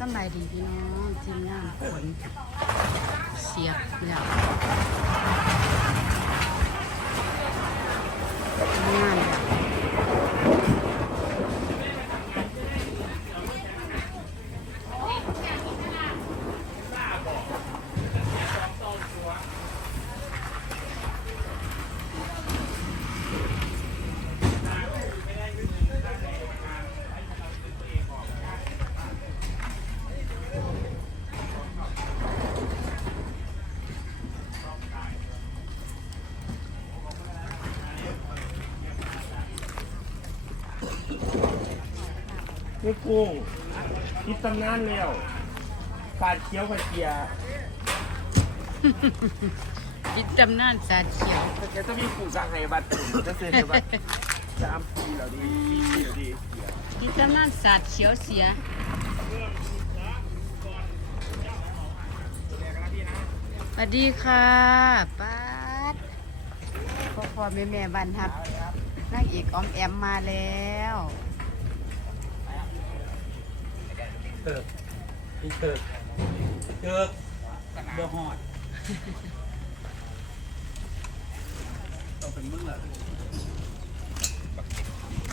สบายดีพี่น้องทีมงานฝนเสียบแล้วทำงานแล้ว ไม่กุ้งคิดตำนานแล้วฝาดเคี้ยวกับเกียร์ปิดตำนานสาดเขียวแกต้องมีปู่สั่งให้บัตรจะเซ็นให้บัตรสามปีแล้วดีปีแล้วดีเกียร์ปิดตำนานสาดเขียวเสียสวัสดีค่ะป้าดพ่อพ่อแม่แม่บ้านทับนางเอกออมแอมมาแล้ว เติบอีเติบเติบเดือหอดต้องเป็นมึงเหรอ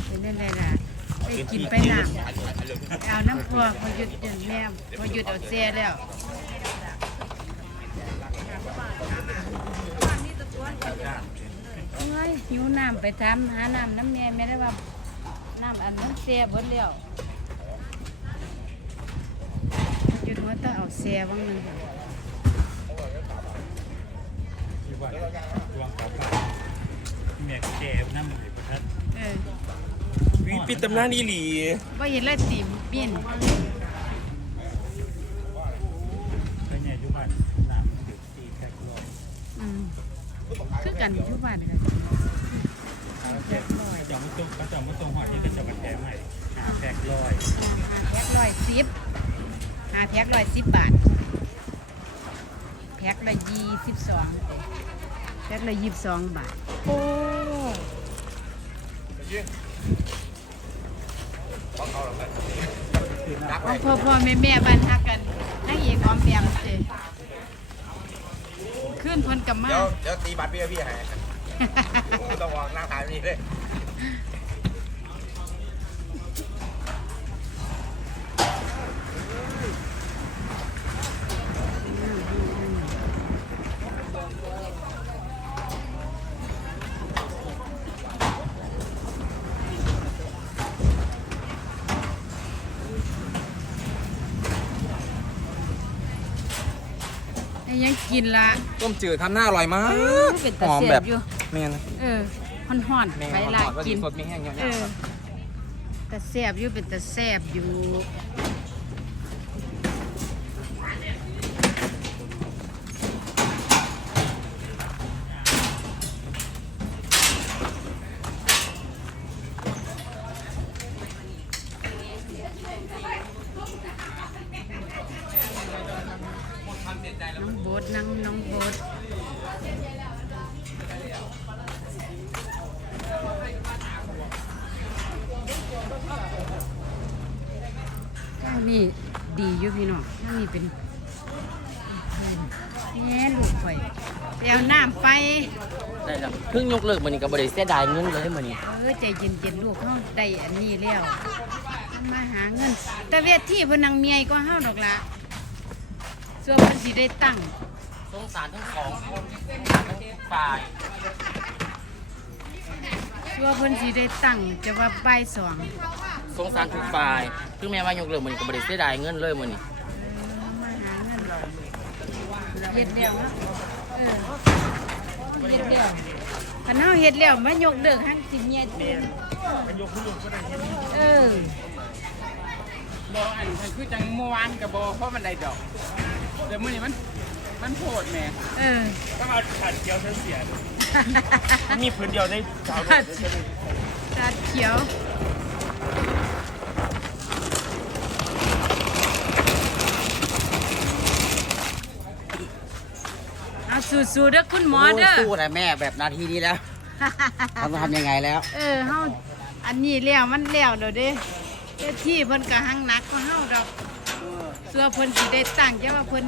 เป็นได้เลยล่ะไปกินไปน้ำเอาน้ำพวงพอหยุดเดี๋ยวแม่พอหยุดเอาเสียแล้วเอ้ยหิวน้ำไปทำหาน้ำน้ำแม่ไม่ได้ว่าน้ำอันน้ำเสียบดแล้ว หยุดว่าต้องเอาเสียบ้างหนึงที่วัดดวงขอบฟ้าเมียแก่น้ำเลยพุทธเออวิปิดตำนานอีหลีว่าเห็นแล้วติมปิ้นไปเนี่ยยุบันน้ำเดือดตีแค่กลัวอืมคือกันทุกวันกันแพ็คร้อยจอมตุ้งก็จอมตุ้งหอดที่ก็จะมาแถมให้หาแพ็คร้อยแพ็คร้อยสิบ หาแพ็คร้อยสิบบาท แพ็คละยี่สิบสองแพ็คละยี่สิบสองบาท โอ้เอาพ่อพ่อแม่แม่บ้านฮักกันนั่งเอกออมแปมเจขึ้นเพ้นกับมาเดี๋ยวเดี๋ยวตีบัตรพี่พี่ให้ต้องวางนั่งถ่ายนี่เลย ยังกินละต้มจืดทำหน้าอร่อยมาเอกอเป็นตาหอมเสีแบยบบอยู่ แม่นเออห่อนห่อนแม่ๆไปหอละมก็กิดีนสดมีแห้งยาวเออแต่แสบอยู่เป็นแต่แสบอยู่ นี้ดีอยู่พี่น้องข้างนี้เป็นแง่ลูกข่อยไปเอาน้ำไปได้แล้วเพิ่งยกเลิกมันนี่กับบริเสียดายเงินเลยมันนี่เออใจเย็นๆลูกเขาได้อันนี้แล้วมาหาเงิน แต่เวทีเพนนังเมียก็เฮาดอกละส่วนเพิ่นสิได้ตั้ง สงสารทั้งสองคนทั้งฝ่ายส่วนเพิ่นสิได้ตั้งจะว่าใบายสอง สงสารทุกฝ่ายถึงแม้ว่ายกเลิกมันกับบริเสียดายเงินเลยมันนี่เออมาหาเดแล้วเนาะเออเฮ็ดแล้วคันเฮาเฮ็ดแล้วมายกเลิกหันสิเมียตื่นมันยกขึ้นยกก็ได้เออบออันมันคือจังเมื่อวานกับบอเพราะมันได้ดอกแต่มื่อนี้มันมันโพดแหม่เออต้องเอาขาดเคี้ยวเส้นเสียมันมีผืนเดียวได้สาวขาดเขียว เอาสู้ๆเด้อคุณหมอเด้อสู้แต่แม่แบบนาทีนี้แล้วทำทำยังไงแล้ว เออเฮาอันนี้แล้วมันแล้วเดี๋ยวเด้เจ้าที่เพิ่นก็หังหนักกว่าเฮาดอกส่วนเพิ่นสิได้ตั้งจะว่าเพิ่น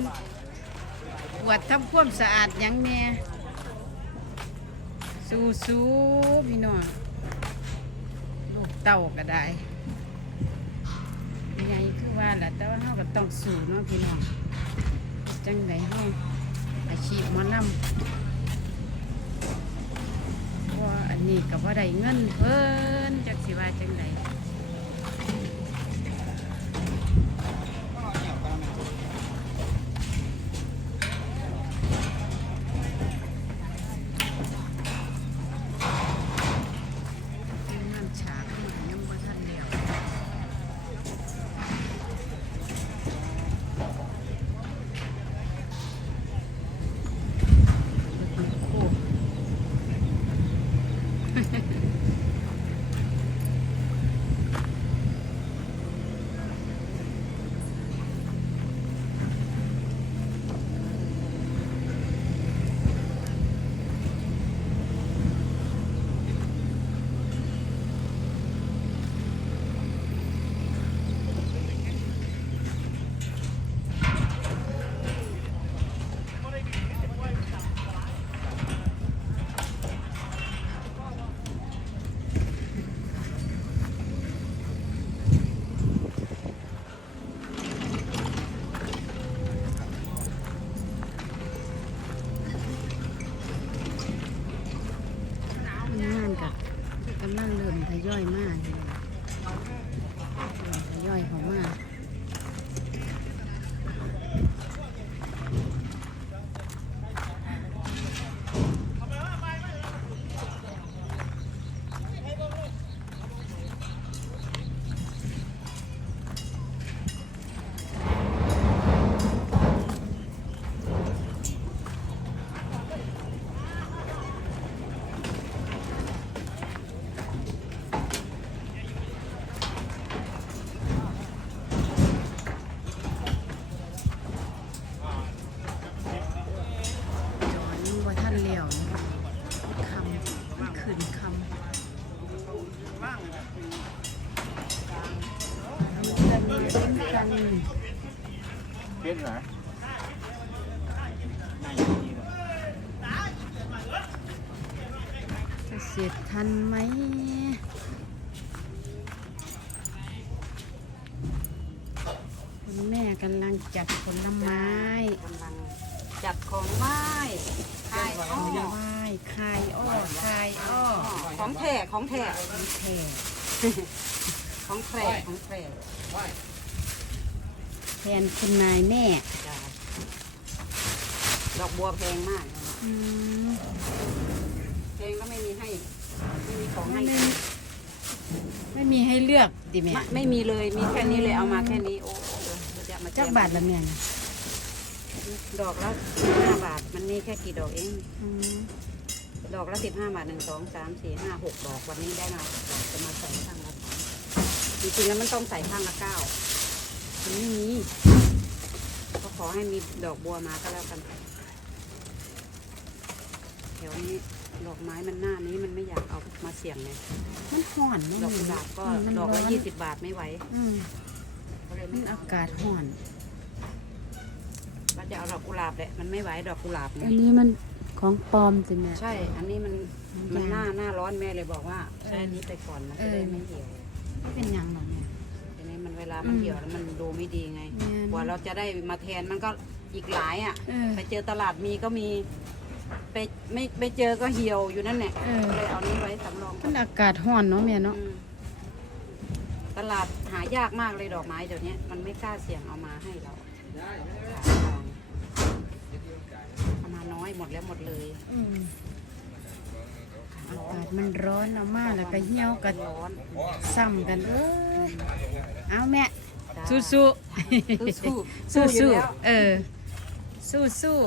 กวดทำความสะอาดหยังแน่สู้ๆพี่น้องลูกเต่าก็ได้ใหญ่คือว่าแหละแต่ว่าเฮาก็ต้องสู้เนาะพี่น้องจังไดเฮาอา ชีพมานำเพราะว่าอันนี้กับว่าได้เงินเพิ่นจากสิว่าจังได น้ำฉากมันยังบ่ทันแล้วโอ้งานกับกำลังเริ่มท ยอยมากเลยเริ่มทยอยเขามา จอนว่าท่านเลี้ยวนะคำมันขึ้นคำกันกัน เป็นเหรอจะเสร็จทันไหมคุณแม่กำลังจัดผลไม้กำลังจัดของไหว้คายผอ้อลไม้คายอ้อคายอ้อของแท้ของแท้แผ่ของแท้ของแท้ แทนคุณนายแม่จ้ะดอกบัวแพงมากอืมแพงแล้วไม่มีให้ ไม่มีของให้ไม่มีไม่มีให้เลือกดิแม่ไม่ไม่มีเลย มีแค่นี้เลยเอามาแค่นี้ โอ้เดี๋ยวจะมาจักบาทละแม่นะดอกละห้าบาท มันมีแค่กี่ดอกเอง อืมดอกละสิบห้าบาทหนึ่งสองสามสี่ห้าหกดอกวันนี้ได้มาหกดอกจะมาใส่ข้างละสองจริงๆแล้วมันต้องใส่ข้างละเก้า มันไม่มีก็ขอให้มีดอกบัวมาก็แล้วกันแถวนี้ดอกไม้มันหน้านี้มันไม่อยากเอามาเสี่ยงเลยมันห่อนเนาะดอกกุหลาบก็มมันดอกละร้นยี่สิบบาทไม่ไหวอืมก็เลยมัไม่นเอาอากาศห่อนว่าจะเอาดอกกุหลาบแหละมันไม่ไหวดอกกุหลาบอัเนี่ยนนี้มันของปลอมสิแม่ใช่ อันนี้มันมัมันนหยาน้ากหน้าร้อนแม่เลยบอกว่าใช้อันนี้ไปก่อนมันจะได้เออไม่เหี่ยวไม่เป็นหยังหรอกแม่ทีนี้ มันเวลามันอืมเหี่ยวแล้วมันดูไม่ดีไงแม่น กว่าเราจะได้มาแทนมันก็อีกหลายอะ เออ ไปเจอตลาดมีก็มี ไปไม่ไปเจอก็เหี่ยวอยู่นั่นแหละเออเลยเอานี้ไว้สำรองมันอากาศห่อนเนาะแม่เนาะอืมตลาดหายากมากเลยดอกไม้เดี๋ยวนี้มันไม่กล้าเสี่ยงเอามาให้เราเอามาน้อยหมดแล้วหมดเลยอืมอากาศมันร้อนเอามากแล้วก็เหี่ยวกันร้อน ซ้ำกันเออ เอาแม่จ้าสู้สู้สู้สู้สู้สู้อยู่แล้วเออสู้สู้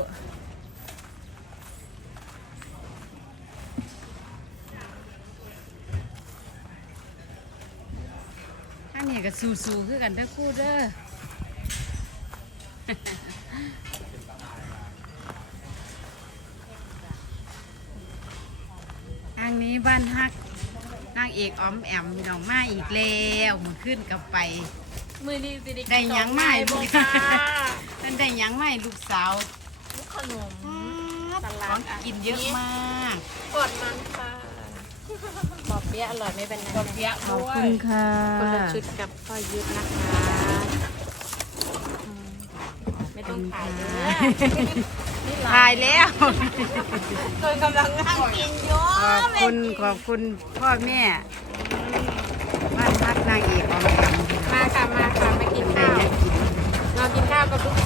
อันนี้ก็สู้สู้คือกันทั้งคู่เด้อ ทางนี้บ้านฮักนางเอกออมแอมพี่น้องมาอีกแล้วมันขึ้นกลับไป มือนี้สิได้หยังไม่ลูลูกกนั่นได้หยังไม่ลูกสาวขนมของกินเยอะมากกดมันค่ะปอบเปี๊ยะอร่อยไม่เป็นไรปอบเปี๊ยะขอบคุณค่ะคนละชุดกับพ่อยุทธนะคะอืมไม่ต้องถ่ายเยอะนี่หล ถ่ายแล้วโดยกำลังนั่งกินอยู่ขอบคุณขอบคุณพ่อแม่บ้านพักนางเอกมมาค่ะมาค่ะมากินข้าวเรากินข้าวกับทุก